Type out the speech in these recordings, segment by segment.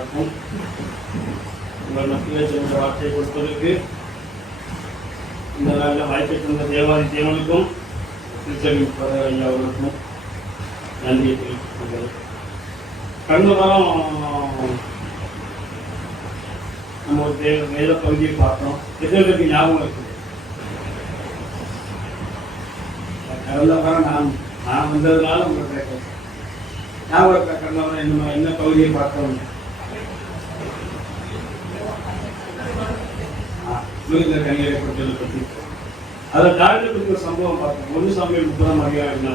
எல்லாருக்கும் உங்கள் மத்தியில் சிறந்த வார்த்தையை கொடுப்பதற்கு இந்த நாளில் வாய்ப்பை தந்த தேவாதி தேவனுக்கும் திருச்செவி ஐயா அவர்களுக்கும் நன்றியை தெரிவித்துக் கடந்த வாரம் நம்ம ஒரு வேத பகுதியை பார்த்தோம். எதற்கு ஞாபகம் இருக்குது? கடந்த வாரம் நான் வந்ததுனால உங்களுக்கு கேட்க ஞாபகம் இருக்க. கடந்த வாரம் என்ன பகுதியை பார்த்தோம்? கனிகளை கொடுத்ததை பற்றி அதில் தாழ்ந்த பற்றி ஒரு சம்பவம் பார்த்தோம். 1 சாமுவேல் 30ஆம் அதிகாரம்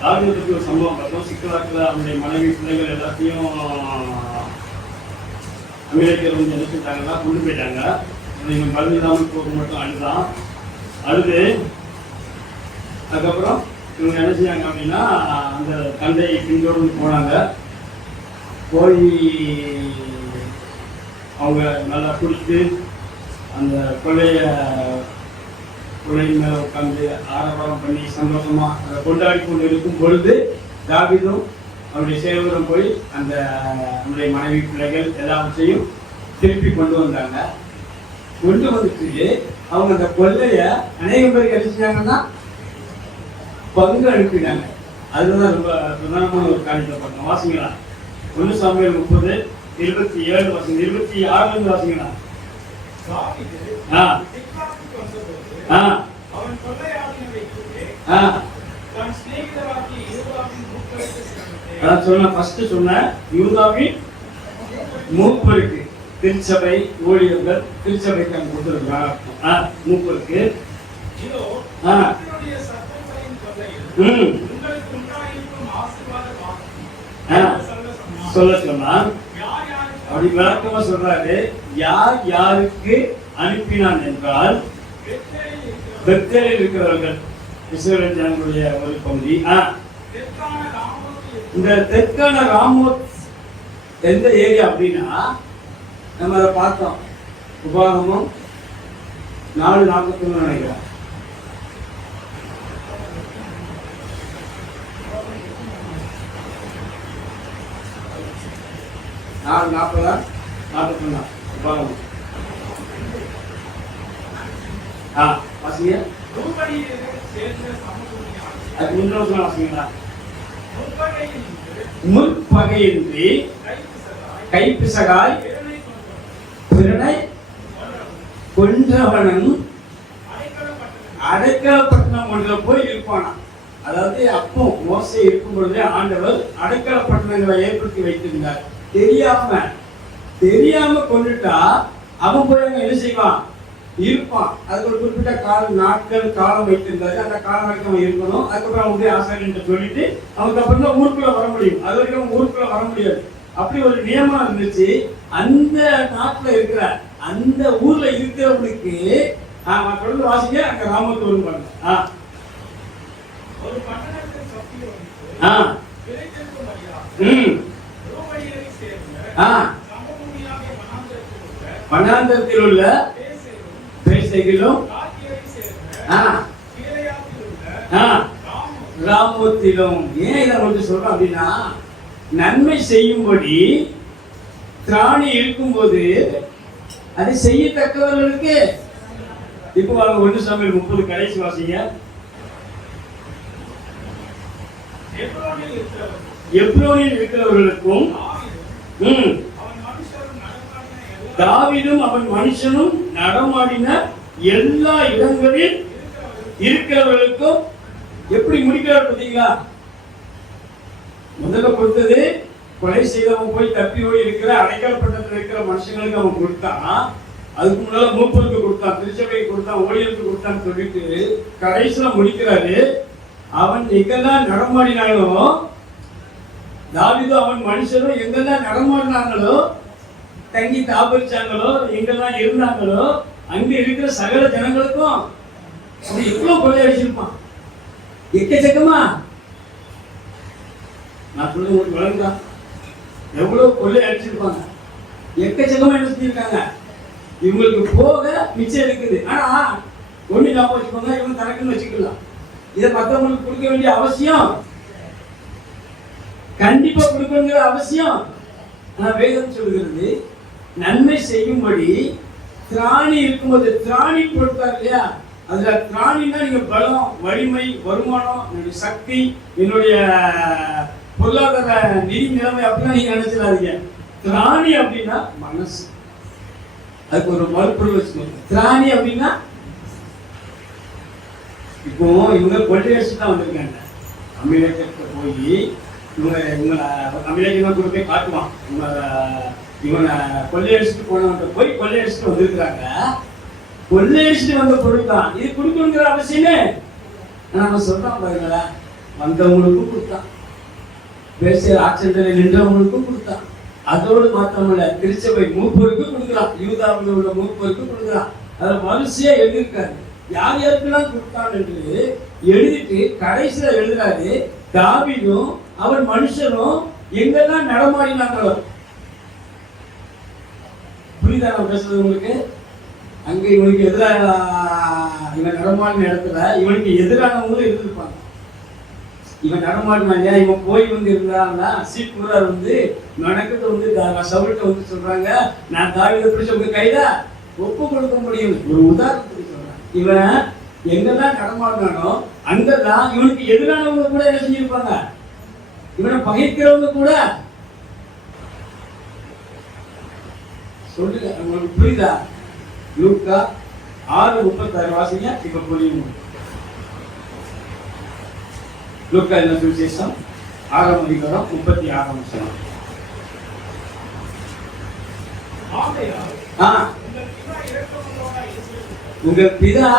தாழ்ந்த பற்றி ஒரு சம்பவம் பார்த்தோம். சிக்கலாக்கில் அவனுடைய மனைவி பிள்ளைகள் எல்லாத்தையும் அமெரிக்கர் வந்து நினைச்சுட்டாங்கன்னா கொண்டு போயிட்டாங்க. இவன் மருந்துதாமல் போக மட்டும் அழுது அதுக்கப்புறம் இவங்க என்ன செஞ்சாங்க அப்படின்னா அந்த தந்தையை பின்தொடர்ந்து போனாங்க. போய் அவங்க நல்லா குடித்து அந்த கொள்ளையின் மேலே உட்காந்து ஆரவாரம் பண்ணி சந்தோஷமா அதை கொண்டாடி கொண்டு இருக்கும் பொழுது தாவீதும் அவருடைய சேவகரும் போய் அந்த நம்முடைய மனைவி பிள்ளைகள் எல்லாவற்றையும் திருப்பி கொண்டு வந்தாங்க. கொண்டு வந்துட்டு அவங்க அந்த கொள்ளைய அநேகம் பேருக்கு அடிச்சாங்கன்னா பங்கு அனுப்பினாங்க. அதுதான் ரொம்ப பிரதானமான ஒரு காரியத்தை பார்த்தோம். வாசிங்களா 1 சாமுவேல் 30:27 வாசிங்க. 26 வாசிங்களா. சொன்ன யூதாவின் மூப்பருக்கு திருச்சபை ஊழியர்கள் திருச்சபை கொடுத்திருக்கிறாங்க. மூப்பருக்கு சொல்ல சொன்னார். அப்படி விளக்கமா சொல்றாரு. யார் யாருக்கு அனுப்பினான் என்றால் பெத்தேலில் இருக்கிறவர்கள் இஸ்ரவேல் ஜனங்களுடைய ஒரு பகுதி. இந்த தெற்கான ராமோத் எந்த ஏரியா அப்படின்னா நம்ம அதை பார்த்தோம். உபாகமம் 4:41 நினைக்கிறேன். உபாகமம் வாசிங்க. அது முன்னோசம் வாசிங்களா. முற்பகையின்றி கைப்பிசகாய் பிறனை கொன்றவனும் அடைக்கலப்பட்டினம் ஒன்றுல போய் இருப்பானா. அதாவது அப்போ மோசே இருக்கும் பொழுது ஆண்டவர் அடைக்கலப்பட்டினங்களை ஏற்படுத்தி வைத்திருந்தார். தெரியாம கொண்டுட்டா அவன் போய் அங்க என்ன செய்வான்? இருப்பான். அதுக்கு ஒரு குறிப்பிட்ட காலம் வைத்திருந்தாரு. அந்த காலம் வரைக்கும் அவன் இருக்கணும். அதுக்கப்புறம் அவனுடைய ஆசிரியர் சொல்லிட்டு அவனுக்கு அப்புறம் தான் ஊருக்குள்ள வர முடியும். அது வரைக்கும் அவன் ஊருக்குள்ள வர முடியாது. அப்படி ஒரு நியமம் இருந்துச்சு. அந்த நாட்டுல இருக்கிற அந்த ஊர்ல இருக்கிறவனுக்கு தொடர்ந்து வாசிக்க அங்க ராமத்து வரும் பாருங்க. வனாந்தரத்தில் உள்ள ராமத்திலும் ஏன் இதை மட்டும் சொல்றோம் அப்படின்னா நன்மை செய்யும்படி திராணி இருக்கும்போது அதை செய்யத்தக்கவர்களுக்கு. இப்போ வாங்க 1 சாமுவேல் 30 கடைசி வாசிங்க. எப்ரோனில் இருக்கிறவர்களுக்கும் தாவீதும் அவன் மனுஷனும் நடமாடின எல்லா இடங்களில் இருக்கிறவர்களுக்கும் எப்படி முடிக்கிறார் பார்த்தீங்களா? முதல்ல கொடுத்தது கொலை செய்தவன் போய் தப்பி ஓடி இருக்கிற அடைக்கலப்பட்டத்தில் இருக்கிற மனுஷங்களுக்கு அவன் கொடுத்தான். அதுக்கு முன்னால மூப்பருக்கு கொடுத்தான், திருச்சபைக்கு கொடுத்தான், ஊழியருக்கு கொடுத்தான்னு சொல்லிட்டு கடைசியில முடிக்கிறாரு. அவன் எங்கெல்லாம் நடமாடினாங்களோ தாவீதும் அவன் மனுஷனும் எங்கெல்லாம் நடமாடினாங்களோ தங்கி தாபரிச்சாங்களோ எங்கெல்லாம் இருந்தாங்களோ அங்க இருக்கிற சகல ஜனங்களுக்கும் அவன் எவ்வளவு கொள்ளை அடிச்சிருப்பான். எக்கச்சக்கமா. நான் சொல்ல உங்களுக்கு வழங்கா எவ்வளவு கொள்ளை அடிச்சிருப்பாங்க. எக்கச்சக்கமா என்ன செஞ்சிருக்காங்க. இவங்களுக்கு போக மிச்சம் இருக்குது. ஆனா ஒண்ணு ஞாபகம் வச்சுக்கோங்க, இவங்க தனக்குன்னு வச்சுக்கலாம். இதை மற்றவங்களுக்கு கொடுக்க வேண்டிய அவசியம் கண்டிப்பா கொடுக்கணுங்கிற அவசியம். ஆனா வேதம் சொல்கிறது நன்மை செய்யும்படி திராணி இருக்கும்போது, திராணி கொடுத்தார் இல்லையா, அதுல திராணின்னா நீங்க பலம், வலிமை, வருமானம், என்னுடைய சக்தி, என்னுடைய பொருளாதார நிதி நிலைமை அப்படின்னா நீங்க நினைச்சிடாதீங்க. திராணி அப்படின்னா மனசு. அதுக்கு ஒரு மறுபொருள் வச்சுக்கோங்க. திராணி அப்படின்னா இப்போ இவங்க கொள்ளையடிச்சு தான் வந்திருக்காங்க. அமெரிக்கா போய் இவங்க அமெரிக்கா கூட போய் காட்டுவான், இவனை கொள்ளையடிச்சுட்டு போனவங்க போய் கொள்ளையடிச்சுட்டு வந்திருக்கிறாங்க. கொள்ளையடிச்சுட்டு வந்த பொருள் தான் இது கொடுக்கணுங்கிற அவசியமே. நம்ம சொல்றோம் பாருங்களா, வந்தவங்களுக்கும் கொடுத்தான், பேசிய ஆக்சிடென்ட்ல நின்றவங்களுக்கும் கொடுத்தான். அதோடு மாத்திரமல்ல, திருச்சபை மூப்பருக்கு கொடுக்குறான், யூதாவில் உள்ள மூப்பருக்கு கொடுக்குறான். அதை வரிசையா எழுதியிருக்காரு, யார் யாருக்கெல்லாம் கொடுத்தான் என்று எழுதிட்டு கடைசியில எழுதுறாரு, தாவீதும் அவன் மனுஷனும் எங்கெல்லாம் நடமாடினாங்களோ. புரியுதா நான் பேசுறது உங்களுக்கு? அங்க இவனுக்கு எதிராக இவன் நடமாடின இடத்துல இவனுக்கு எதிரானவங்களும் இருந்திருப்பாங்க. இவன் நடமாடினாங்க, இவன் போய் வந்து இருந்தாங்கன்னா சீக்குறார் வந்து நடக்கிறது வந்து சவுல்கிட்ட வந்து சொல்றாங்க, நான் தாவீதை பிடிச்ச உங்க கையில ஒப்பு கொடுக்க முடியும். ஒரு உதாரணத்துக்கு சொல்றேன், இவன் எங்கெல்லாம் நடமாடினானோ அங்கெல்லாம் இவனுக்கு எதிரானவங்க கூட என்ன செஞ்சிருப்பாங்க, இவனை பகைக்கிறவங்க கூட. சொல்லுங்க, உங்களுக்கு புரியுதா? லூக்கா 6:36 வாசிங்க, இப்ப புரியும். லூக்கா என்ன சுவிசேஷம் 6:36. உங்க பிதா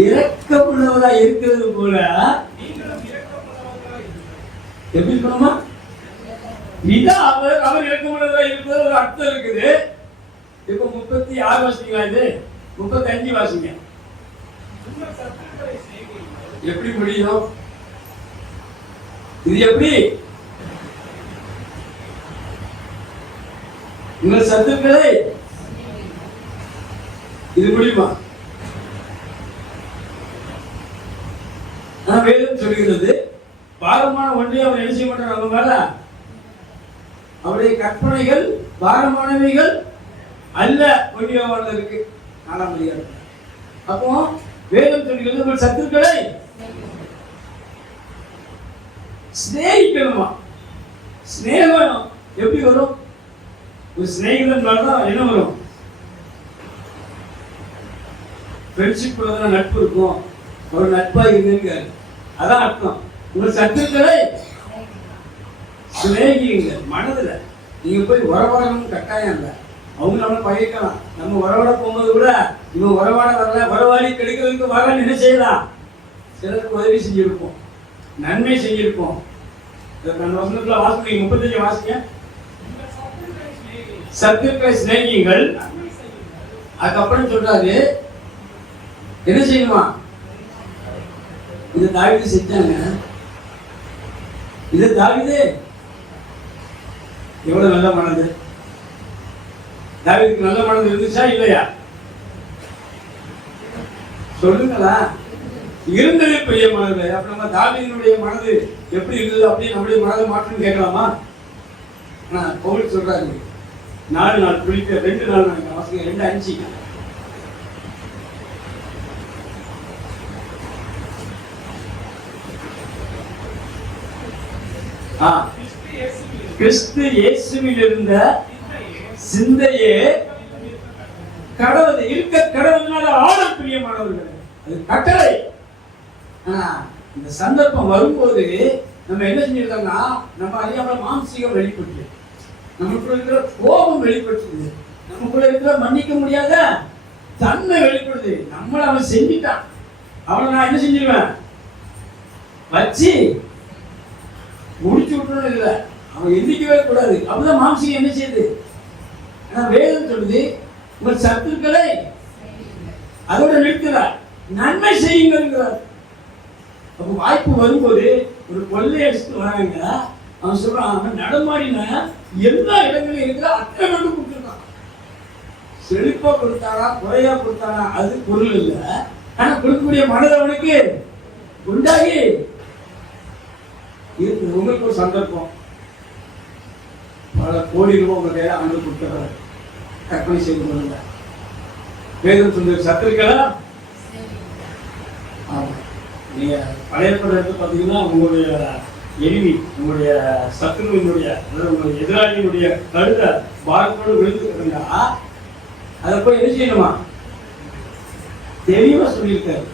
இரக்கமுள்ளவரா இருக்கிறது போல எப்படி இருக்கணுமா? பிதா அவர் இரக்கமுள்ளவரா இருக்கிறது ஒரு அர்த்தம் இருக்குது. இப்ப 36 வாசிங்களா, இது 35 வாசிங்க. எப்படி முடியும் இது? எப்படி உங்கள் சத்துக்களை இது முடியுமா? வேதம் சொல்கிறது, பாரமான ஒன்றை அவர் என்ன செய்ய மாட்டார் அவங்க மேல. அவருடைய கற்பனைகள் பாரமானவைகள் அல்ல, ஒன்றியவான இருக்கு, காண முடியாது. அப்போ வேதம் சொல்கிறது, உங்கள் சத்துக்களை சிநேகிக்கணுமா? ஸ்நேகம் எப்படி வரும்? ஒரு ஸ்நேகிதன் தான் என்ன வரும்? ஃப்ரெண்ட்ஷிப் தான் நட்பு இருக்கும். ஒரு நட்பா இருங்க, அதான் அர்த்தம். உங்கள் சத்துக்களை சிநேகிங்க. மனதுல நீங்க போய் உறவாடணும்னு கட்டாயம் இல்லை. அவங்க நம்மளை பகைக்கலாம். நம்ம உறவாட போகும்போது கூட இவன் உறவாட வரல, உறவாடி கிடைக்கிறதுக்கு வரலன்னு என்ன செய்யலாம்? சிலருக்கு உதவி செஞ்சிருப்போம், நன்மை செஞ்சிருப்போம். வசனத்துல வாசிங்க, 35 வாசிங்க. சத்துக்களை சிநேகிங்கள். அதுக்கப்புறம் சொல்றாரு என்ன செய்யணுமா? இது தாவீது செஞ்சாங்க. இது தாவீது எவ்வளவு நல்ல மனது. தாவீதுக்கு நல்ல மனது இருந்துச்சா இல்லையா? சொல்லுங்களா? இருந்தது பிரியமானது. அப்ப நம்ம தாவீதினுடைய மனது எப்படி இருந்தது அப்படியே நம்முடைய மனதை மாற்றம் கேட்கலாமா? பவுல் சொல்றாரு, 4 நாள் குளிக்க 2 நாள் 2:5. கிறிஸ்து இயேசுவில் இருந்த சிந்தையே கடவுள் இருக்க கடவுள்னால ஆழம் பிரியமானவர்கள். அது கட்டளை. இந்த சந்தர்ப்பம் வரும்போது நம்ம என்ன செஞ்சிருக்கோம்னா, நம்ம அறியாம மாம்சீகம் வெளிப்பட்டு, நமக்குள்ள இருக்கிற கோபம் வெளிப்பட்டுது, நமக்குள்ள இருக்கிற மன்னிக்க முடியாத தன்மை வெளிப்படுது. நம்மள அவன் செஞ்சிட்டான், அவனை நான் என்ன செஞ்சிருவேன்? வச்சு முடிச்சு விட்டுறது இல்லை, அவன் எண்ணிக்கவே கூடாது. அப்பதான் மாம்சீகம் என்ன செய்யுது? வேதம் சொல்லுது, உங்கள் சத்துக்களை அதோட நிறுத்துறார், நன்மை செய்யுங்கிறார். அப்ப வாய்ப்பு வரும்போது ஒரு கொள்ளை அடிச்சுட்டு வராங்க, அவன் சொல்றான், அவன் நடமாடின எல்லா இடங்களும் இருக்கிற அத்தனை மட்டும் கொடுத்துருக்கான். செழிப்பா கொடுத்தானா குறையா கொடுத்தானா அது பொருள் இல்லை. ஆனா கொடுக்கக்கூடிய மனது அவனுக்கு உண்டாகி இருக்குது. உங்களுக்கு ஒரு சந்தர்ப்பம், பல கோடி ரூபாய் உங்க கையில ஆண்டு கொடுத்துறாரு. கற்பனை செய்து கொள்ளுங்க. வேதம் சொல்ற சத்துருக்களா, ஆமா, நீங்க பழைய படத்தை பார்த்தீங்கன்னா உங்களுடைய எனிமி, உங்களுடைய சத்துருவினுடைய, உங்களுடைய எதிராளியினுடைய கழுத பாரத்தோடு விழுந்துருந்தா அதை போய் என்ன செய்யணுமா? தெளிவா சொல்லியிருக்காரு.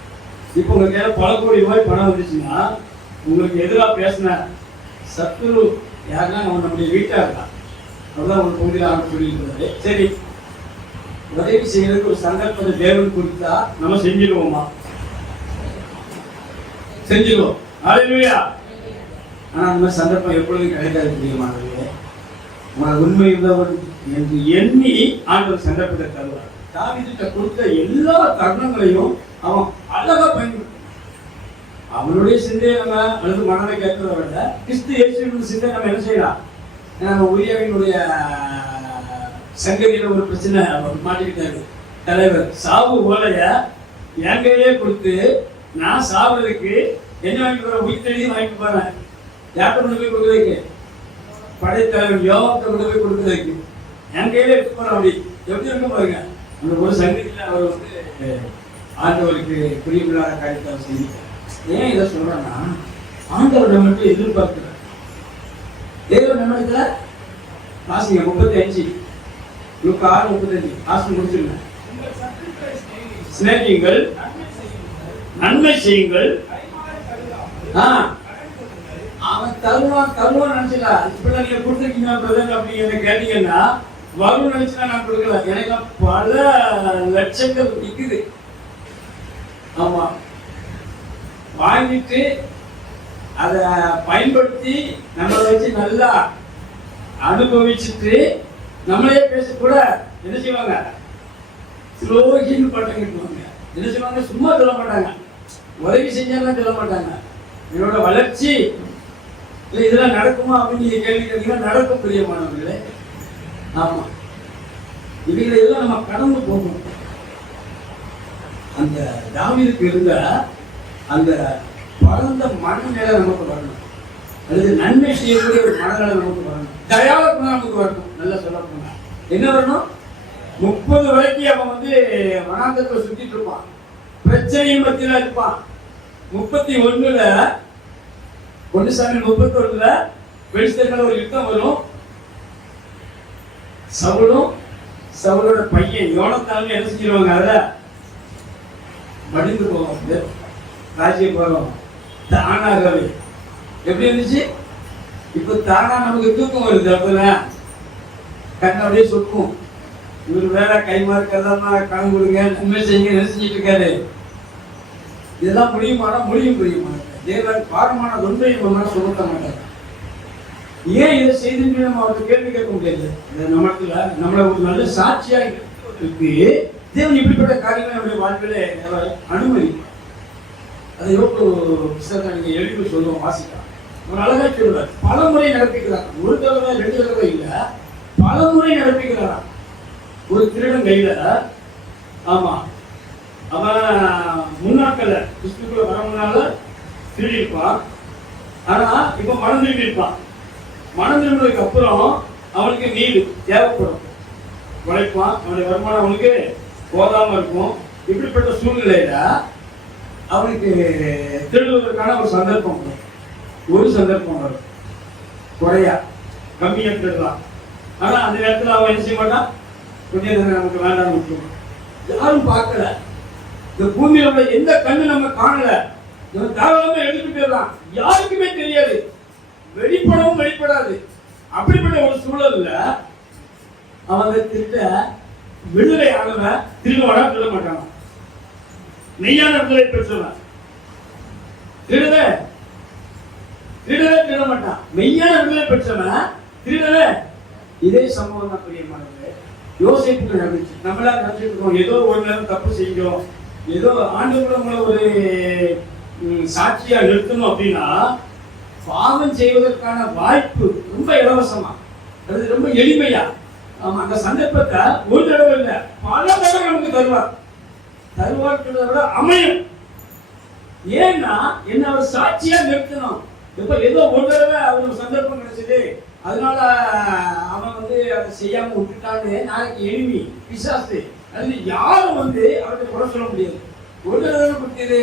இப்போ உங்க கையில பல கோடி ரூபாய் பணம் வந்துச்சுன்னா உங்களுக்கு எதிராக பேசின சத்துரு யாருன்னா நம்முடைய வீட்டா இருக்கான். அதுதான் ஒரு பகுதியில் ஆண்டு சொல்லியிருக்கிறாரு. சரி, உதவி செய்யறதுக்கு ஒரு சந்தர்ப்பத்தை தேவன் கொடுத்தா நம்ம செஞ்சிடுவோமா? செஞ்சிடுவோம். ஹல்லேலூயா. ஆனா அந்த மாதிரி சந்தர்ப்பம் எப்பொழுதும் கிடைக்காது. பிரியமானவர்களே, உனக்கு உண்மை உள்ளவர் என்று எண்ணி ஆண்டவர் சந்தர்ப்பத்தை தருவார். தாவீதுக்கு கொடுத்த எல்லா தருணங்களையும் அவன் அழகா பயன்படுத்த, அவனுடைய சிந்தையை நம்ம அல்லது மனதை கேட்கிறத விட கிறிஸ்து இயேசுவின் சிந்தை நம்ம என்ன செய்யலாம்? நம்ம உரியாவினுடைய சங்கதியில ஒரு பிரச்சனை மாட்டிக்கிட்டாரு தலைவர். சாவு ஓலைய என் கையிலே கொடுத்து நான் சாவுறதுக்கு என்ன வாங்கிட்டு போறேன்? உயிர்த்தெழுதி வாங்கிட்டு போறேன். யார்கிட்ட கொண்டு போய் கொடுக்குறதுக்கு? படைத்தலைவர் யோகத்தை கொண்டு போய் கொடுக்குறதுக்கு என் கையில எடுத்து போறேன். அப்படி எப்படி இருக்க பாருங்க. அந்த ஒரு சங்கதியில அவர் வந்து ஆண்டவருக்கு புரியமில்லாத காரியத்தை அவர் செஞ்சுட்டார். ஏன் இதை சொல்றேன்னா, ஆண்டவர் நம்மகிட்ட எதிர்பார்க்கிறார். தேவன் நம்மகிட்ட வாசிங்க 35 Luka 6:35 வாசி முடிச்சிருங்க. சிநேகியுங்கள், நன்மை செய்யுங்கள். அவன் தருவான் நினைச்சல. இப்ப நீங்க கொடுத்துருக்கீங்க பிரதர் அப்படி என்ன கேட்டீங்கன்னா வரும் நினைச்சுனா நான் கொடுக்கல. எனக்கு பல லட்சங்கள் நிக்குது. ஆமா, வாங்கிட்டு அதை பயன்படுத்தி நம்மளை வச்சு நல்லா அனுபவிச்சுட்டு நம்மளே பேச கூட என்ன செய்வாங்க? ஸ்லோகின்னு பட்டம் கட்டுவாங்க. என்ன செய்வாங்க? சும்மா சொல்ல மாட்டாங்க, உதவி செஞ்சாலும் சொல்ல மாட்டாங்க. என்னோட வளர்ச்சி இல்லை இதெல்லாம் நடக்குமா அப்படின்னு நீங்க கேள்வி கேட்டீங்கன்னா நடக்கும். பிரியமானவர்களே, ஆமா, இவைகளை எல்லாம் நம்ம கடந்து போகணும். அந்த தாவீதுக்கு இருந்த அந்த பரந்த மனநிலை நமக்கு வரணும். அல்லது நன்மை செய்யக்கூடிய ஒரு மனநிலை நமக்கு வரணும். தயாளம் நமக்கு வரணும். நல்லா சொல்ல போனா என்ன வரணும்? 30 வரைக்கும் அவன் வந்து வனாந்தரத்தை சுத்திட்டு இருப்பான், பிரச்சனையின் மத்தியில இருப்பான். 31 Samuel 31 பெலிஸ்தர்கள் ஒரு யுத்தம் வரும். சவுலோட பையன் யோனத்தான் என்ன செஞ்சிருவாங்க? அதுல மடிந்து போவாங்க. ராஜ்ய போறோம் தானாகவே எப்படி இருந்துச்சு? இப்ப தானா நமக்கு தூக்கம் வருது. அப்பதான் கண்ண அப்படியே சொக்கும். இவர் வேற கைமாறுக்கெல்லாம் கணக்கு கொடுங்க, நன்மை செய்யுங்க, நினைச்சிட்டு இருக்காரு. இதெல்லாம் முடியுமானா முடியுமா? தேவன் பாரமான ஒன்றை நம்ம சுமத்த மாட்டார். ஏன் இதை செய்து நம்ம அவருக்கு கேள்வி கேட்க முடியாது. நம்மள ஒரு நல்ல சாட்சியா இருக்கு. தேவன் இப்படிப்பட்ட காரியங்களை நம்முடைய வாழ்க்கையில அனுமதிப்பார். அதை யோபு புத்தகத்தை நீங்க எழுதி சொல்லுவோம், வாசிக்கலாம். ஒரு அழகா சொல்லுவார். பல முறை நடப்பிக்கிறார். ஒரு தடவை 2 தடவை இல்ல, பல முறை நடப்பிக்கிறாரா. ஒரு திருடன் கையில, ஆமா, அவன் முன்னாட்கள கிறிஸ்துக்குள்ள வர முன்னால திருடி இருப்பான். ஆனா இப்ப மனம் திரும்பி இருப்பான். மனம் திரும்பினதுக்கு அப்புறம் அவனுக்கு நீடு தேவைப்படும், உழைப்பான். அவனுடைய வருமானம் அவனுக்கு போதாம இருக்கும். இப்படிப்பட்ட சூழ்நிலையில அவனுக்கு திருடுவதற்கான ஒரு சந்தர்ப்பம் வரும். குறையா கம்மியா திருடலாம். ஆனா அந்த நேரத்தில் அவன் என்ன செய்ய மாட்டான்? கொஞ்சம் நமக்கு வேண்டாம் விட்டுருவான். யாரும் பார்க்கல, இந்த பூமியில உள்ள எந்த கண்ணு நம்ம காணல, தாராளமா எடுத்துட்டு போயிடலாம். யாருக்குமே தெரியாது, வெளிப்படாது. அப்படிப்பட்ட ஒரு சூழல்ல அவன் திருட்ட விடுதலை ஆனவன் திருடுவானா? திருட மாட்டான். மெய்யான விடுதலை பெற்றவன் திருட மாட்டான். மெய்யான விடுதலை பெற்றவன் திருடவே. இதே சம்பவம் தான் பிரியமானது. யோசிப்புக்கு நடந்துச்சு. நம்மளா நினைச்சிட்டு இருக்கோம் ஏதோ ஒரு நேரம் தப்பு செஞ்சோம், ஏதோ ஆண்டுக்குள்ள ஒரு சாட்சியா நிறுத்தணும் அப்படின்னா பாவம் செய்வதற்கான வாய்ப்பு ரொம்ப இலவசமா, அது ரொம்ப எளிமையா. ஆமா, அந்த சந்தர்ப்பத்தை ஒரு தடவை இல்ல பல தடவை நமக்கு தருவார் விட அமையும். ஏன்னா என்ன? அவர் சாட்சியா நிறுத்தணும். இப்ப ஏதோ ஒரு தடவை அவனுக்கு சந்தர்ப்பம் கிடைச்சது, அதனால அவன் வந்து அதை செய்யாம விட்டுட்டான்னு நாளைக்கு எளிமை பிசாசு அது யாரும் வந்து அவர்கிட்ட குறை சொல்ல முடியாது. ஒரு தடவை கொடுத்தது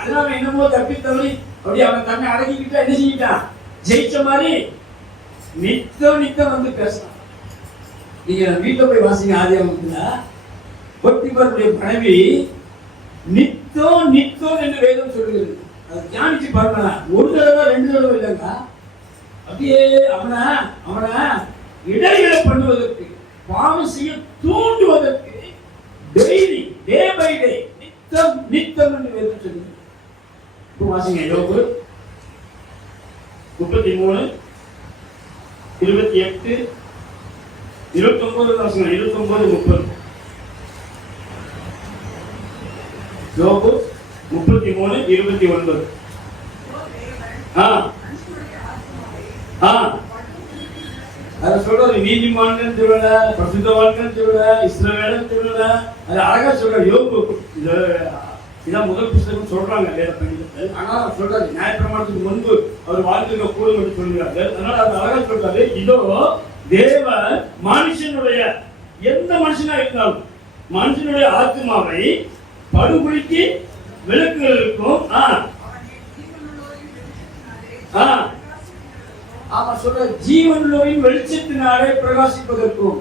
அதனால என்னமோ தப்பி தவறி அப்படி அவன் தன்னை அடக்கிக்கிட்டா என்ன செஞ்சிட்டான், ஜெயிச்ச மாதிரி நித்தம் வந்து பேசலாம். நீங்க வீட்டுல போய் வாசிங்க ஆதியாகமத்துல பொத்திபாருடைய மனைவி நித்தம் என்று வேதம் சொல்லுகிறது. அதை தியானிச்சு பாருங்க. ஒரு தடவை 2 தடவை இல்லைங்க, அப்படியே அவனை இடையில பண்ணுவதற்கு, பாவம் செய்ய தூண்டுவதற்கு டெய்லி டே பை டே நித்தம் என்று வேதம் சொல்லுகிறது. இப்போ வாசிங்க யோபு 33 28 29 வாசிங்க. 29 30 யோபு 33 29. அத சொல்றது நீதிமான்கள் சொல்லல, பரிசுத்தவான்கள் சொல்லல, இஸ்ரவேலன் சொல்லல, அது அழகா சொல்ற யோபு. இதான் முதல் புத்தகம் சொல்றாங்க வேத பண்டிதர்கள். ஆனா சொல்றாரு நியாயப்பிரமாணத்துக்கு முன்பு அவர் வாழ்க்கை கூடும் என்று சொல்கிறார்கள். அதனால அது அழகா சொல்றாரு, இதோ தேவன் மனுஷனுடைய எந்த மனுஷனா இருந்தாலும் மனுஷனுடைய ஆத்மாவை படுகொலிக்கு விளக்குகளுக்கும் ஆமா சொல்ற ஜீவனுள்ளவரின் வெளிச்சத்தினாலே பிரகாசிப்பதற்கும்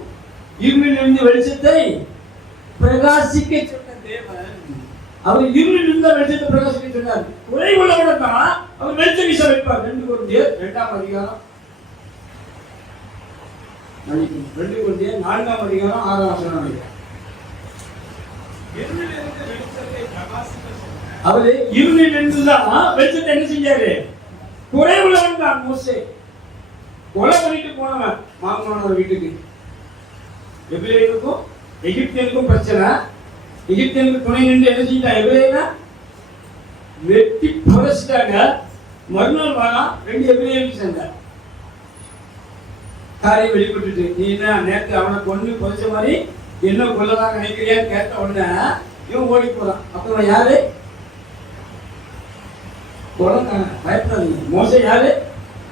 இருளிலிருந்து வெளிச்சத்தை பிரகாசிக்க சொன்ன தேவன் அவர் இருளிலிருந்து வெளிச்சத்தை பிரகாசிக்க சொன்னார். குறை உள்ளவுடன் தான் அவர் வெளிச்சம் வீச வைப்பார். 2 கொரிந்தியர் 2ஆம் அதிகாரம் 2 கொரிந்தியர் 4ஆம் அதிகாரம் 6ஆம் வசனம். அவரு இருளிலிருந்து தான் வெளிச்சத்தை என்ன செஞ்சாரு, குறை உள்ளவன் தான். மோசே கொலை பண்ணிட்டு போனவன் மாமனோட வீட்டுக்கு. எபிரேயருக்கும் எகிப்தியனுக்கும் பிரச்சனை. எகிப்தியனுக்கு துணை நின்று என்ன செஞ்சிட்டான், எபிரேயனா வெட்டி புதைச்சிட்டாங்க. மறுநாள் வாரம் 2 எபிரேயருக்கு சேர்ந்தார். காரியம் வெளிப்பட்டு நீ என்ன நேற்று அவனை கொண்டு புதைச்ச மாதிரி என்ன கொள்ளதான் நினைக்கிறியான்னு கேட்ட உடனே இவன் ஓடி போறான். அப்புறம் யாரு கொலைக்காரன். பயப்படாதீங்க, மோசே யாரு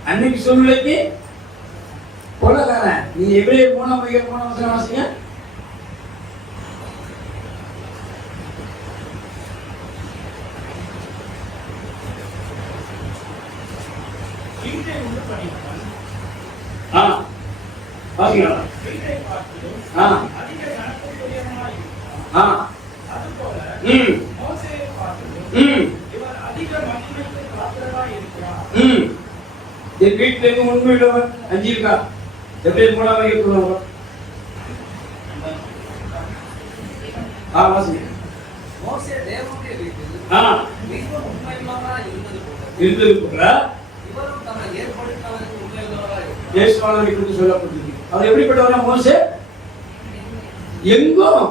அன்னைக்கு சூழ்நிலைக்கு கொலைக்காரன். நீ எபிரேயர் 3ஆம் அதிகாரம் 3ஆம் வசனம் வாசிங்க. வாசிங்களா? என் வீட்டில் எங்க உண்மையுள்ளவன் 5 இருக்கா? எபிரேயர் 3ஆம் அதிகாரம் வாசிங்க. மோசே தேவனுடைய வீட்டில் மிகவும் உண்மையுள்ளவராய் இருந்தது போல இவரும் தம்மை ஏற்படுத்தினவருக்கு உண்மையுள்ளவராய் இயேசுவானவரை குறித்து சொல்லப்பட்டிருக்கு. அவர் எப்படிப்பட்டவரா மோசே? எங்கும்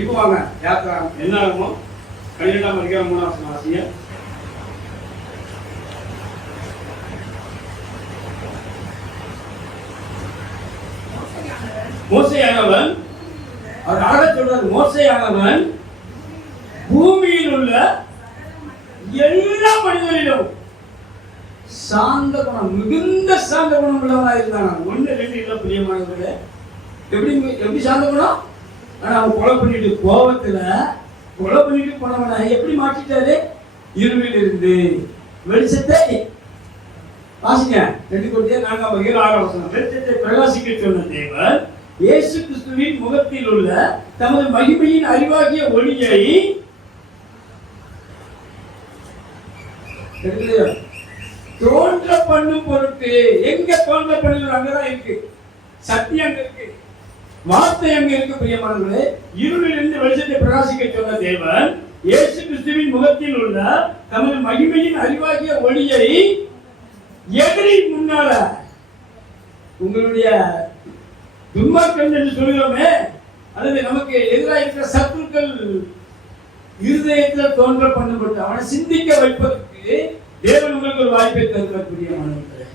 இப்போ வாங்க யாத்திராகம் என்ன ஆகுமோ 12ஆம் அதிகாரம் 3ஆம் வசனம் வாசிங்க. மோசேயானவன் அவர் ஆக சொல்றாரு, மோசேயானவன் பூமியில் உள்ள எல்லா மனிதரிலும் சாந்த குணம், மிகுந்த சாந்த குணம் உள்ளவனாக இருந்தான். 1 2 இல்ல பிரியமானவர்களே. எப்படி சாந்த குணம்? ஆனா அவன் கொலை பண்ணிட்டு கோபத்துல கொலை பண்ணிட்டு போனவனை எப்படி மாற்றிட்டாரு? இருளில் இருந்து வெளிச்சத்தை வாசிங்க. 2 கொரிந்தியர் 4ஆம் அதிகாரம் 6ஆம் வசனம். வெளிச்சத்தை பிரகாசிக்க சொன்ன தேவன் இயேசு கிறிஸ்துவின் முகத்தில் உள்ள தமது மகிமையின் அறிவாகிய ஒளியை தோன்ற பண்ணும் பொருட்டு. எங்க தோன்ற பண்ணுறது? அங்கதான் இருக்கு. சத்தியம் அங்க இருக்கு, வார்த்தை அங்க இருக்கு. பிரியமானவர்களே, இருளிலிருந்து வெளிச்சத்தை பிரகாசிக்க சொன்ன தேவன் இயேசு கிறிஸ்துவின் முகத்தில் உள்ள தமது மகிமையின் அறிவாகிய ஒளியை எதிரி முன்னால உங்களுடைய துன்மார்க்கன் என்று சொல்கிறோமே, அல்லது நமக்கு எதிராக இருக்கிற சத்துருக்கள் இருதயத்தில் தோன்ற பண்ணப்பட்டு அவனை சிந்திக்க வைப்பதற்கு தேவன் உங்களுக்கு ஒரு வாய்ப்பை தருவதற்குரிய மாணவர்களே.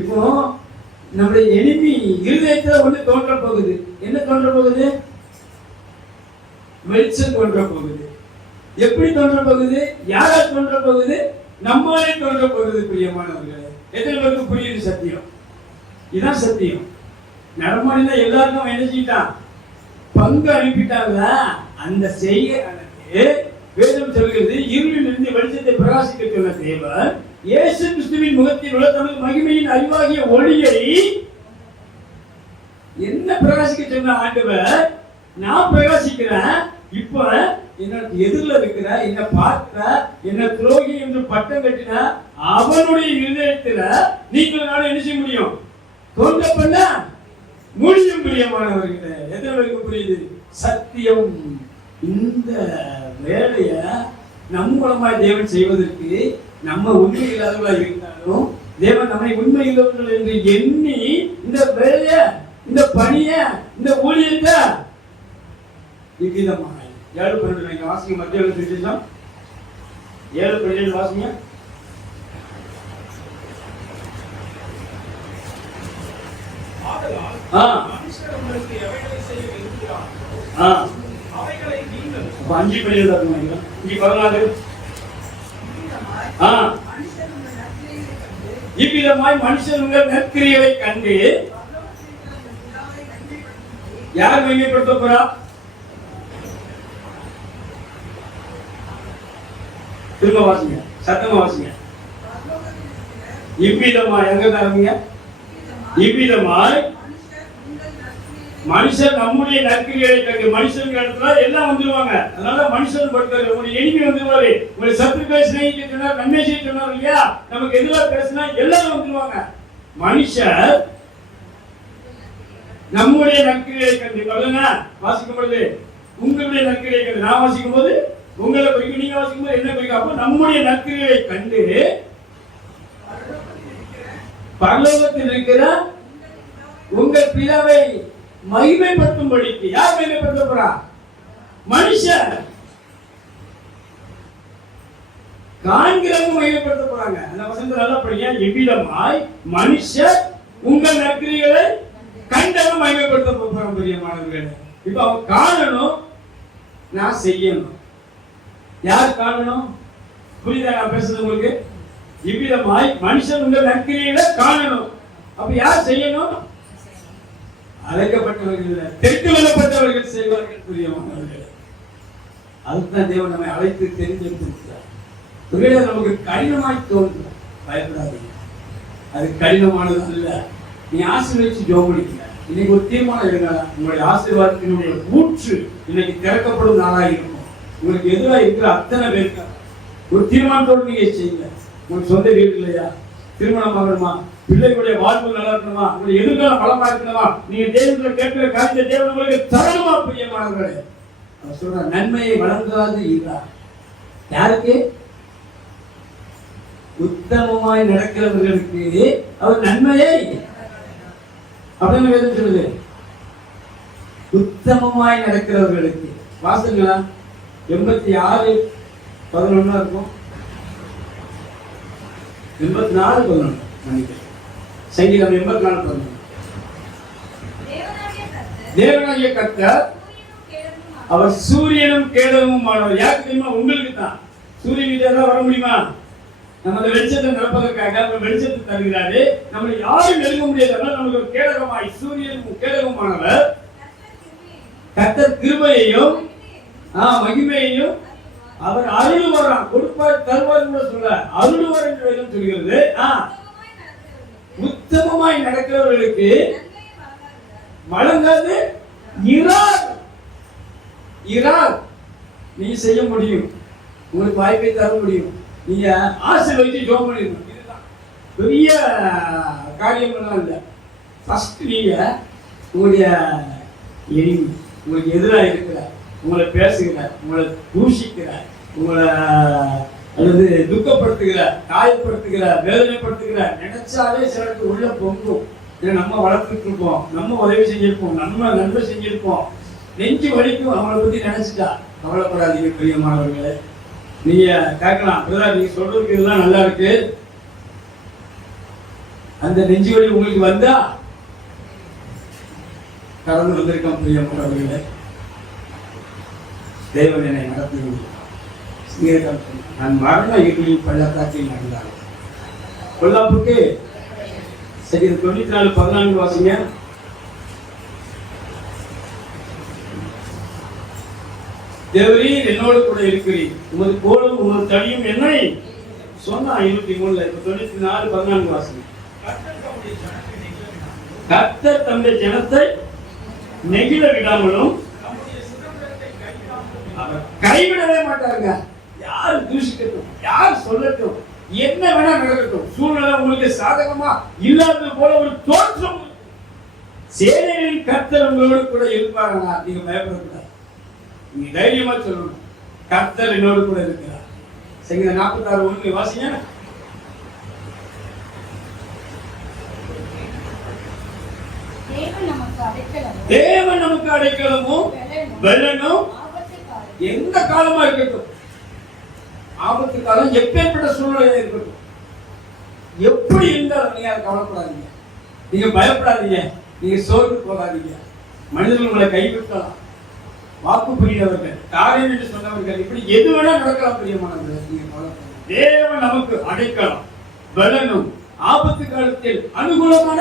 இப்போ நம்முடைய எனிமி இருதயத்தில் ஒன்று தோன்ற போகுது. என்ன தோன்ற போகுது? வெளிச்சம் தோன்ற போகுது. எப்படி தோன்ற போகுது? யாரால் தோன்ற போகுது? நம்மாலே தோன்ற போகிறது. பிரியமானவர்களே, எத்தனை பேருக்கு புரியுது சத்தியம்? இதான் சத்தியம். நடமாடினா எல்லாருக்கும் என்ன செஞ்சிட்டான்? பங்கு அனுப்பிட்டாங்க. அந்த செய்கையானது வேதம் சொல்கிறது, இருளிலிருந்து வெளிச்சத்தை பிரகாசிக்க சொன்ன தேவன் இயேசு கிறிஸ்துவின் முகத்தில் உள்ள தமது மகிமையின் அறிவாகிய ஒளியை என்ன பிரகாசிக்க சொன்ன ஆண்டவர்? நான் பிரகாசிக்கிறேன். இப்ப எனக்கு எதிரில் இருக்கிற, என்ன பார்க்கிற, என்ன துரோகி என்று பட்டம் கட்டின அவனுடைய இருதயத்துல நீங்கள் நானும் என்ன செய்ய முடியும்? தோன்ற பண்ண முடியும். பிரியமானவர்களே, எதற்கு புரியுது சத்தியம்? இந்த வேலைய நம் மூலமாய் தேவன் செய்வதற்கு நம்ம உண்மை இல்லாதவர்களா இருந்தாலும் தேவன் நம்மை உண்மை இல்லாதவர்கள் என்று எண்ணி இந்த வேலைய, இந்த பணிய, இந்த ஊழியத்தை இவ்விதமாக 7:12 வாசிங்க. மத்திய எழுத்து 7:12 வாசிங்க. மனுஷர் உங்களுக்கு எவைகளை செய்ய விரும்புகிறார்களோ அவைகளை நீங்கள் 5:14 இவ்விதமாய் மனுஷர் உங்கள் நற்கிரியைகளை கண்டு யார் மகிமைப்படுத்த போறா? திரும்ப வாசிங்க, சத்தமா வாசிங்க. இவ்விதமாய் எங்க தரீங்க? இவ்விதமாய் மனுஷர் நம்முடைய நற்கிரிகளை கண்டு, மனுஷன் இடத்துல எல்லாம் வந்துருவாங்க. அதனால மனுஷன் படுத்தாரு, உங்களுடைய எளிமை வந்துருவாரு. உங்களுடைய சத்துருக்களை சிநேகிக்க சொன்னார், நன்மை செய்ய சொன்னார் இல்லையா? நமக்கு எதிராக பேசினா எல்லாரும் வந்துருவாங்க. மனுஷர் நம்முடைய நற்கிரியை கண்டு, வாசிக்கும் பொழுது உங்களுடைய நற்கிரியை கண்டு, நான் வாசிக்கும் போது உங்களை குறிக்கும், நீங்க வாசிக்கும் போது என்ன குறிக்கும்? அப்போ நம்முடைய நற்கிரியை கண்டு பரலோகத்தில் இருக்கிற உங்கள் பிதாவை மகிமைப்படுத்தும்படிக்கு. யார் மகிமைப்படுத்த போறா? மனுஷர். காண்கிறவங்க மகிமைப்படுத்த போறாங்க. அந்த வசனத்தை நல்லா படிங்க. எவ்விதமாய் மனுஷர் உங்கள் நற்கிரிகளை கண்டவன் மகிமைப்படுத்த போறான். பிரியமானவர்களே, இப்ப அவன் காணணும், நான் செய்யணும். யார் காணணும்? புரியுதா நான் பேசுறது உங்களுக்கு? இவ்விதமாய் மனுஷன் உங்கள் நற்கிரிகளை காணணும். அப்ப யார் செய்யணும்? அழைக்கப்பட்டவர்கள், தெரிந்து கொள்ளப்பட்டவர்கள் செய்வார்கள். பிரியமானவர்களே, அதுதான் தேவன் நம்மை அழைத்து தெரிந்தெடுத்திருக்கிறார். ஒருவேளை நமக்கு கடினமாய் தோன்றும், பயப்படாதீங்க. அது கடினமானது அல்ல. நீ ஆசீர்வதிச்சு ஜெபம் பண்ணிக்க. இன்னைக்கு ஒரு தீர்மானம் எடுங்க. உங்களுடைய ஆசீர்வாதத்தினுடைய ஊற்று இன்னைக்கு திறக்கப்படும் நாளாக இருக்கும். உங்களுக்கு எதிராக இருக்கிற அத்தனை பேருக்கு ஒரு தீர்மானத்தோடு நீங்க செய்யுங்க. உங்களுக்கு சொந்த வீடு இல்லையா? திருமணம் ஆகணுமா? பிள்ளைகளுடைய வாழ்வு நல்லா இருக்கணுமா? உங்களுடைய எதிர்காலம் பலமா இருக்கணுமா? நீங்க தேவனிடத்தில் கேட்கிற காரியத்தை தேவன் உங்களுக்கு தரணுமா? பிரியமானவர்களே, அவர் சொல்ற நன்மையை வழங்காது இருந்தார். யாருக்கு? உத்தமமாய் நடக்கிறவர்களுக்கு அவர் நன்மையை அப்படின்னு வேதம் சொல்லுது. உத்தமமாய் நடக்கிறவர்களுக்கு. வாசங்களா 86:11 இருக்கும். 84:11 மன்னிக்கிறேன். சங்கீதம் 84:11. தேவனாகிய கர்த்தர் அவர் சூரியனும் கேடகமும் ஆனவர். யாருக்கு தெரியுமா? உங்களுக்கு தான். சூரியன் கிட்ட வர முடியுமா? நமது வெளிச்சத்தை நிரப்பதற்காக அவர் வெளிச்சத்தை தருகிறாரு. நம்மளை யாரும் நெருங்க முடியாதவர்கள் நமக்கு ஒரு கேடகமாய் சூரியனும் கேடகமானவர். கர்த்தர் கிருபையையும் மகிமையையும் அவர் அருள்வாராம். கொடுப்பார் தருவார் கூட சொல்ல அருள்வார் என்று வேதம் சொல்கிறது. உத்தமமாய் நடக்கிறவர்களுக்கு வழங்காது இரார். நீங்க செய்ய முடியும். உங்களுக்கு வாய்ப்பை தர முடியும். நீங்க ஆசை வச்சு ஜெபம் பண்ணிடணும். இதுதான் பெரிய காரியங்கள்லாம் இல்லை. ஃபர்ஸ்ட் நீங்க உங்களுடைய எனிமி, உங்களுக்கு எதிராக இருக்கிற, உங்களை பேசுகிற, உங்களை தூஷிக்கிற, உங்களை அல்லது துக்கப்படுத்துகிற, காயப்படுத்துகிற, வேதனைப்படுத்துகிற நினைச்சாலே சிலருக்கு உள்ள பொங்கும். ஏன்னா நம்ம வளர்த்துட்டு இருப்போம், நம்ம உதவி செஞ்சிருப்போம், நம்ம நன்மை செஞ்சிருப்போம். நெஞ்சு வலிக்கும் அவங்கள பத்தி நினைச்சிட்டா. கவலைப்படாதீங்க பிரியமானவர்களே. நீங்க கேட்கலாம், நீங்க சொல்றதுக்கு இதெல்லாம் நல்லா இருக்கு, அந்த நெஞ்சு வலி உங்களுக்கு வந்தா கடந்து வந்திருக்கோம் பிரியமானவர்களே. தேவன் என்னை நடத்தி நான் மரண இருளின் பள்ளத்தாக்கில் நடந்தாலும் கொல்லாப்புக்கு சரி 94:14 வாசிங்க. தேவரீர் என்னோடு கூட இருக்கிறீர், உமது கோலும் உமது தடியும் என்னை சொன்னா 23 இப்ப 94:14 வாசிங்க. கர்த்தர் தம்முடைய ஜனத்தை நெகிழ விடாமலும் அவர் கைவிடவே மாட்டாருங்க. யார் தூஷிக்கட்டும், யார் சொல்லட்டும், என்ன வேணா நடக்கட்டும், சூழ்நிலை உங்களுக்கு சாதகமா இல்லாதது போல ஒரு தோற்றம், சேனைகளின் கர்த்தர் உங்களோடு கூட இருப்பாருங்க. நீங்க பயப்படக்கூடாது, நீங்க தைரியமா சொல்லணும், கர்த்தர் என்னோடு கூட இருக்கிறார். சங்கீதம் 46:1 வாசிங்க. தேவன் நமக்கு அடைக்கலமும் வெள்ளனும் எந்த காலமா இருக்கட்டும், ஆபத்து காலம் எப்பேற்பட்ட சூழ்நிலை இருக்கட்டும், எப்படி இருந்தாலும் நீங்க அதை கவலைப்படாதீங்க, நீங்க பயப்படாதீங்க, நீங்க சோர்ந்து போகாதீங்க. மனிதர்கள் உங்களை கைவிட்டலாம், வாக்கு புரிந்தவர்கள், காரியம் என்று சொன்னவர்கள், இப்படி எது வேணா நடக்கலாம். பிரியமானவர்கள், நீங்க கவலைப்படாதீங்க. தேவன் நமக்கு அடைக்கலம் வெள்ளனும் ஆபத்து காலத்தில் அனுகூலமான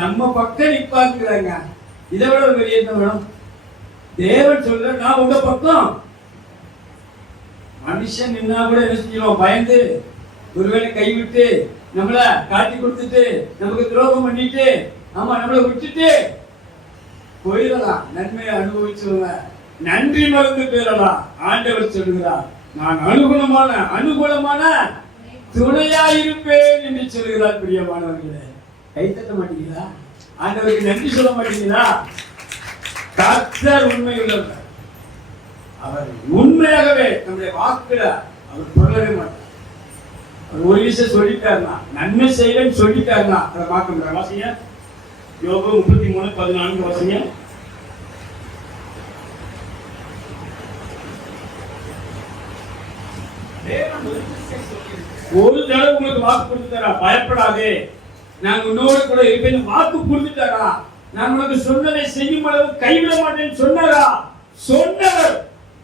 நம்ம பக்கம் நிற்பாருங்கிறாங்க. இதை விட ஒரு பெரிய என்ன வேணும்? தேவன் சொல்ற நான் உங்க பக்கம். மனுஷன் நின்னா கூட என்ன செஞ்சிடும்? பயந்து ஒருவேளை கைவிட்டு நம்மள காட்டி கொடுத்துட்டு நமக்கு துரோகம் பண்ணிட்டு ஆமா நம்மளை விட்டுட்டு போயிடலாம், நன்மையை அனுபவிச்சுருங்க, நன்றி மறந்து போயிடலாம். ஆண்டவர் சொல்லுகிறார், நான் அனுகூலமான துணையாயிருப்பேன் என்று சொல்லுகிறார். பிரியமானவர்களே, கைத்தட்ட மாட்டீங்களா? ஆண்டவருக்கு நன்றி சொல்ல மாட்டீங்களா? கர்த்தர் உண்மை உள்ளவர், அவர் உண்மையாகவே நம்முடைய வாக்குல அவர் சொல்லவே மாட்டார். அவர் ஒரு விஷயம் சொல்லிட்டாருன்னா, நன்மை செய்யலன்னு சொல்லிட்டாருன்னா அதை பார்க்க முடியாது. வாசிங்க யோபு 33:14 வாசிங்க. ஒரு தடவை உங்களுக்கு வாக்கு கொடுத்துட்டாரா, பயப்படாதே, நான் உன்னோடு கூட இருப்பேன் வாக்கு கொடுத்துட்டாரா, நான் உனக்கு சொன்னதை செய்யும் அளவு கைவிட மாட்டேன்னு சொன்னாரா? சொன்னவர்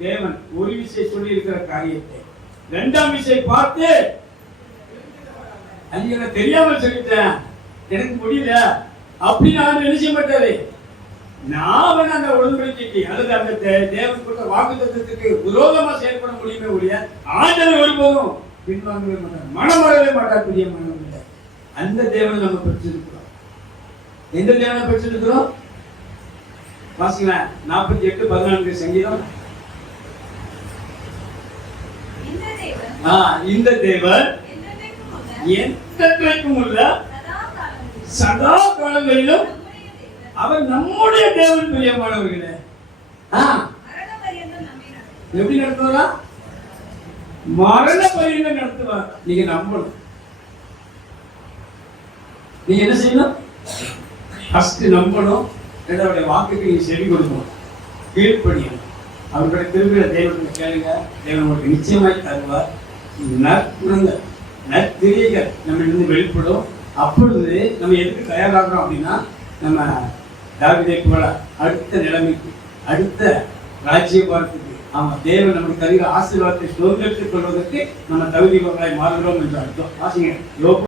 தேவன். ஒரு விஷயம் சொல்லி இருக்கிற காரியத்தை இரண்டாம் விஷயம் பார்த்து அது எனக்கு தெரியாமல் சொல்லிட்டேன், எனக்கு முடியல அப்படின்னு நான் நினைச்ச மாட்டாரு. நான் வேணா அந்த உடன்படிக்கைக்கு அல்லது அந்த தேவன் கொடுத்த வாக்கு தத்துவத்துக்கு விரோதமா செயல்பட முடியுமே ஒழிய ஆண்டவர் ஒருபோதும் பின்வாங்கவே மாட்டார், மனம் வரவே மாட்டார். பிரியமானவர்களே, அந்த தேவனை நம்ம பெற்றிருக்கிறோம். எந்த தேவனை பெற்றிருக்கிறோம்? வாசிக்கலாம் 48:14 சங்கீதம். இந்த தேவன் என்றைக்கும் உள்ள சதா காலங்களிலும் அவர் நம்முடைய தேவன். பிரியமானவர்களே, எப்படி நடத்துவாரா? மரண பரியந்தம் நடத்துவார். நீங்க நம்பணும். நீங்க என்ன செய்யணும்? ஃபர்ஸ்ட் நம்பணும், இரண்டாவது வாக்குக்கு நீங்க செவி கொடுக்கணும், கீழ்ப்படியணும். அவருடைய திருவிழா தேவனுக்கு கேளுங்க, தேவன் உங்களுக்கு நிச்சயமாய் தருவார். நற்குணங்கள் நற்கிரியைகள் நம்ம இருந்து வெளிப்படும். அப்பொழுது நம்ம எதுக்கு தயாராகிறோம் அப்படின்னா, நம்ம தாவீதை போல அடுத்த நிலைமைக்கு, அடுத்த ராஜ்யபாரத்துக்கு, ஆமா தேவன் நமக்கு தருகிற ஆசீர்வாதத்தை சுதந்திரத்துக் கொள்வதற்கு நம்ம தகுதிகளாய் மாறுகிறோம் என்று அர்த்தம். வாசிங்க யோபு